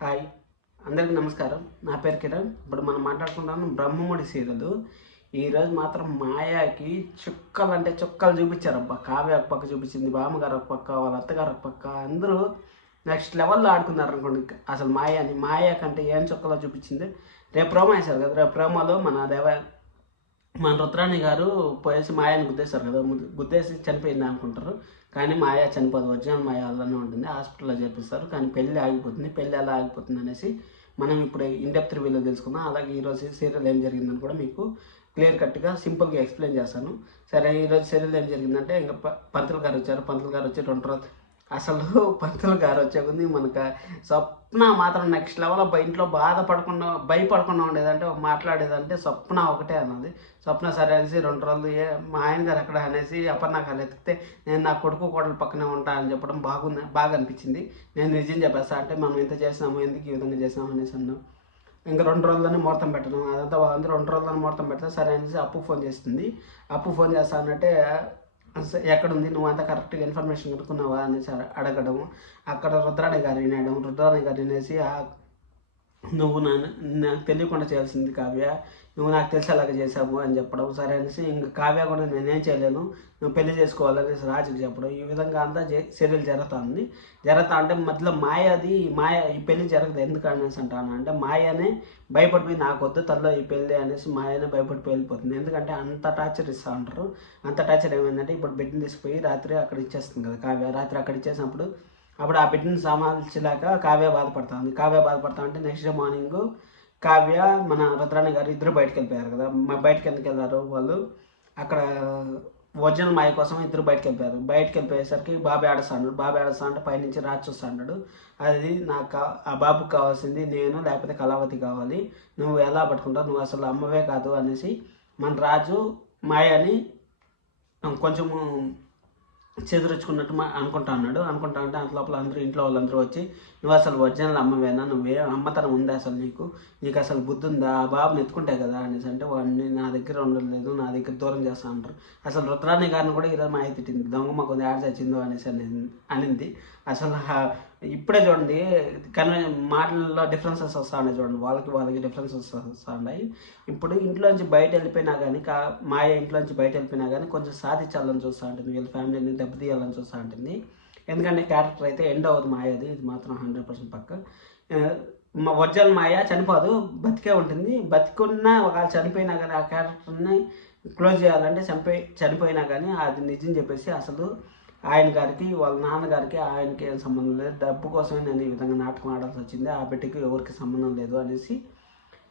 Hi, అందరికీ నమస్కారం. నా పేరు కిరణ్. ఇప్పుడు మనం మాట్లాడుకుంటాము బ్రహ్మముడి సీరియల్. ఈరోజు మాత్రం మాయాకి చుక్కలు అంటే చుక్కలు చూపించారబ్బా. కావ్య ఒక పక్క చూపించింది, బామ్మగారు ఒక పక్క, వాళ్ళ అత్తగారు ఒక పక్క, అందరూ నెక్స్ట్ లెవెల్లో ఆడుకున్నారు అనుకోండి. అసలు మాయా కంటే ఏం చుక్కలో చూపించింది. రేపు ప్రోమో వేశారు కదా, రేపు ప్రోమోలో మన రుద్రాణి గారు పోయేసి మాయాని గుద్దేశారు కదా, గుద్దేసి చనిపోయింది అనుకుంటారు. కానీ మాయా చనిపోదు, ఒరిజినల్ మాయ అలానే ఉంటుంది. హాస్పిటల్లో చేపిస్తారు, కానీ పెళ్ళి ఆగిపోతుంది. పెళ్ళి ఎలా ఆగిపోతుంది అనేసి మనం ఇప్పుడు ఇన్డెప్త్ రివ్యూలో తెలుసుకుందాం. అలాగే ఈరోజు సీరియల్ ఏం జరిగిందని కూడా మీకు క్లియర్ కట్గా సింపుల్గా ఎక్స్ప్లెయిన్ చేస్తాను. సరే, ఈరోజు సీరియల్ ఏం జరిగిందంటే, ఇంకా పంతులు గారు వచ్చారు. పంతులు గారు వచ్చి 2 రోజులు అసలు పంతులు గారు వచ్చే కొద్ది మనకు స్వప్న మాత్రం నెక్స్ట్ లెవెల్లో ఇంట్లో భయపడకుండా ఉండేదంటే, మాట్లాడేదంటే స్వప్న ఒకటే అన్నది. స్వప్న సరే అనేసి 2 రోజులు మా ఆయన గారు అక్కడ అనేసి అపర్ణ గారు ఎత్తితే, నేను నా కొడుకు కోడలు పక్కనే ఉంటా అని చెప్పడం బాగా అనిపించింది. నేను నిజం చెప్పేస్తా అంటే, మనం ఇంత చేసినాము, ఎందుకు ఈ విధంగా చేసినాము అనేసి అన్నాం. ఇంకా 2 రోజుల్లోనే ముహూర్తం పెట్టడం అదంతా బాగుంది. 2 రోజుల్లోనే ముహూర్తం పెడితే సరే అనేసి అప్పు ఫోన్ చేస్తుంది. అప్పు ఫోన్ చేస్తా అన్నట్టే, ఎక్కడుంది, నువ్వు అంతా కరెక్ట్గా ఇన్ఫర్మేషన్ కనుక్కున్నావా అనేసి అడగడము. అక్కడ రుద్రాణి గారు వినడం. రుద్రాణి గారు వినేసి, నువ్వు నాకు తెలియకుండా చేయాల్సింది కావ్య, నువ్వు నాకు తెలిసేలాగా చేసావు అని చెప్పడం. సరే అనేసి ఇంకా కావ్య కూడా నేనేం చేయలేను, నువ్వు పెళ్లి చేసుకోవాలనేసి రాజుకి చెప్పడం. ఈ విధంగా అంతా సీరియల్ జరుగుతూ అంటే మధ్యలో మాయ ఈ పెళ్లి జరగదు ఎందుకు అనేసి అంటాను అంటే, మాయనే భయపడిపోయి నాకొద్దు తనలో ఈ పెళ్ళి అనేసి మాయనే భయపడిపోయి వెళ్ళిపోతుంది. ఎందుకంటే అంత టార్చర్ ఇస్తూ ఉంటారు. అంత టార్చర్ ఏమైందంటే, ఇప్పుడు బిడ్డని తీసుకుపోయి రాత్రి అక్కడ ఇచ్చేస్తుంది కదా కావ్య. రాత్రి అక్కడ ఇచ్చేసినప్పుడు అప్పుడు ఆ బిడ్డను సంభాలించలేక కావ్య బాధపడతా ఉంటే, నెక్స్ట్ డే మార్నింగ్ కావ్య మన రుద్రాణి గారు ఇద్దరు బయటకు వెళ్ళిపోయారు కదా. బయటకు ఎందుకు వెళ్ళారు వాళ్ళు, అక్కడ ఒరిజినల్ మాయ కోసం ఇద్దరు బయటకు వెళ్ళిపోయేసరికి బాబాయ్ ఆడస్తా అంటే పైనుంచి రాజు చూస్తా అంటాడు. అది నాకు ఆ బాబుకి కావాల్సింది నేను, లేకపోతే కళావతి కావాలి, నువ్వు ఎలా పట్టుకుంటావు, నువ్వు అసలు అమ్మవే కాదు అనేసి మన రాజు మాయని కొంచెము చెదురుచుకున్నట్టు అనుకుంటా ఉంటే అంత లోపల ఇంట్లో వాళ్ళందరూ వచ్చి, నువ్వు అసలు ఒరిజినల్ అమ్మవేనా, నువ్వే అమ్మతనం ఉందా అసలు నీకు అసలు బుద్ధి ఉందా, ఆ బాబుని ఎత్తుకుంటే కదా అనేసి అంటే, వాడిని నా దగ్గర ఉండలేదు, నా దగ్గర దూరం చేస్తా అంటారు. అసలు రుద్రాణి గారిని కూడా ఈరోజు మాయ తిట్టింది, దొంగమ్మ కొంచెం యాడ్ చచ్చిందో అనేసి అనింది. అసలు ఇప్పుడే చూడండి, కానీ మాటల్లో డిఫరెన్సెస్ వస్తూ ఉన్నాయి చూడండి, వాళ్ళకి డిఫరెన్సెస్ వస్తూ ఉన్నాయి. ఇప్పుడు ఇంట్లోంచి బయట వెళ్ళిపోయినా కానీ, మాయ ఇంట్లోంచి బయట వెళ్ళిపోయినా కానీ కొంచెం సాధించాలని చూస్తూ ఉంటుంది, వీళ్ళ ఫ్యామిలీని దెబ్బతీయాలని చూస్తూ ఉంటుంది. ఎందుకంటే క్యారెక్టర్ అయితే ఎండ్ అవ్వదు మాయది, ఇది మాత్రం 100% పక్క. ఒరిజినల్ మాయ చనిపోదు, బతికే ఉంటుంది. బతికున్నా ఒకవేళ చనిపోయినా కానీ ఆ క్యారెక్టర్ని క్లోజ్ చేయాలంటే చనిపోయినా కానీ అది నిజం చెప్పేసి, అసలు ఆయన గారికి వాళ్ళ నాన్నగారికి ఆయనకి ఏం సంబంధం లేదు, డబ్బు కోసమే నేను ఈ విధంగా నాటకం ఆడాల్సి వచ్చింది, ఆ బిడ్డకి ఎవరికి సంబంధం లేదు అనేసి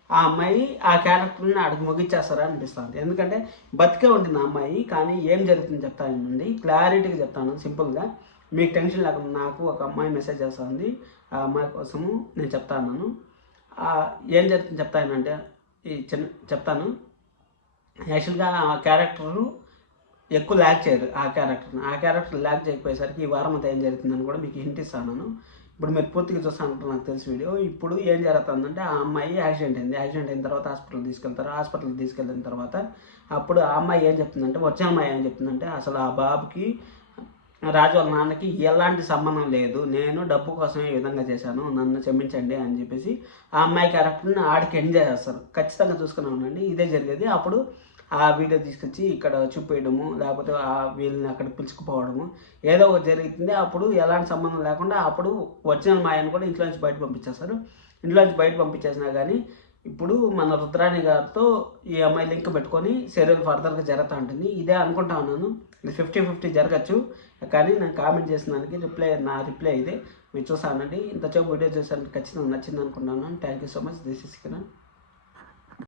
ఆ అమ్మాయి ఆ క్యారెక్టర్ని ఆడికి ముగించేస్తారా అనిపిస్తుంది. ఎందుకంటే బతికే ఉంటుంది ఆ అమ్మాయి, కానీ ఏం జరుగుతుంది చెప్తానండి, క్లారిటీగా చెప్తాను సింపుల్గా, మీకు టెన్షన్ లేకుండా. నాకు ఒక అమ్మాయి మెసేజ్ చేస్తుంది, ఆ అమ్మాయి కోసము నేను చెప్తాను. ఏం జరుగుతుంది చెప్తానంటే, చెప్తాను. యాక్చువల్గా ఆ క్యారెక్టరు ఎక్కువ ల్యాక్ చేయరు ఆ క్యారెక్టర్ ల్యాక్ చేయకపోయేసరికి ఈ వారం అంతా ఏం జరుగుతుందని కూడా మీకు హింట్ ఇస్తాను. ఇప్పుడు మీరు పూర్తిగా చూస్తానంటారు నాకు తెలిసి వీడియో. ఇప్పుడు ఏం జరుగుతుందంటే, ఆ అమ్మాయి యాక్సిడెంట్ అయిన తర్వాత హాస్పిటల్కి తీసుకెళ్ళిన తర్వాత అప్పుడు ఆ అమ్మాయి ఏం చెప్తుందంటే, వచ్చిన అమ్మాయి ఏం చెప్తుందంటే, అసలు ఆ బాబుకి రాజు వాళ్ళ నాన్నకి ఎలాంటి సంబంధం లేదు, నేను డబ్బు కోసమే ఈ విధంగా చేశాను, నన్ను క్షమించండి అని చెప్పేసి ఆ అమ్మాయి క్యారెక్టర్ని ఆడికి ఎంజాయ్ చేస్తారు. ఖచ్చితంగా చూసుకుని ఉండండి, ఇదే జరిగేది. అప్పుడు ఆ వీడియో తీసుకొచ్చి ఇక్కడ చూపేయడము, లేకపోతే వీళ్ళని అక్కడ పిలుచుకుపోవడము, ఏదో ఒకటి జరుగుతుంది. అప్పుడు ఎలాంటి సంబంధం లేకుండా అప్పుడు ఒరిజినల్ మాయను కూడా ఇంట్లో నుంచి బయట పంపించేస్తారు. ఇంట్లో నుంచి బయట పంపించేసినా కానీ ఇప్పుడు మన రుద్రాణి గారితో ఈ అమ్మాయి లింక్ పెట్టుకొని సీరియల్ ఫర్దర్గా జరుగుతూ ఉంటుంది. ఇదే అనుకుంటా ఉన్నాను, ఇది 50-50 జరగచ్చు. కానీ నేను కామెంట్ చేసిన దానికి నా రిప్లై ఇదే. మీరు చూసానండి. ఇంతసేపు వీడియో చూసాను, ఖచ్చితంగా నచ్చింది అనుకుంటున్నాను. Thank you so much. This is Kiran.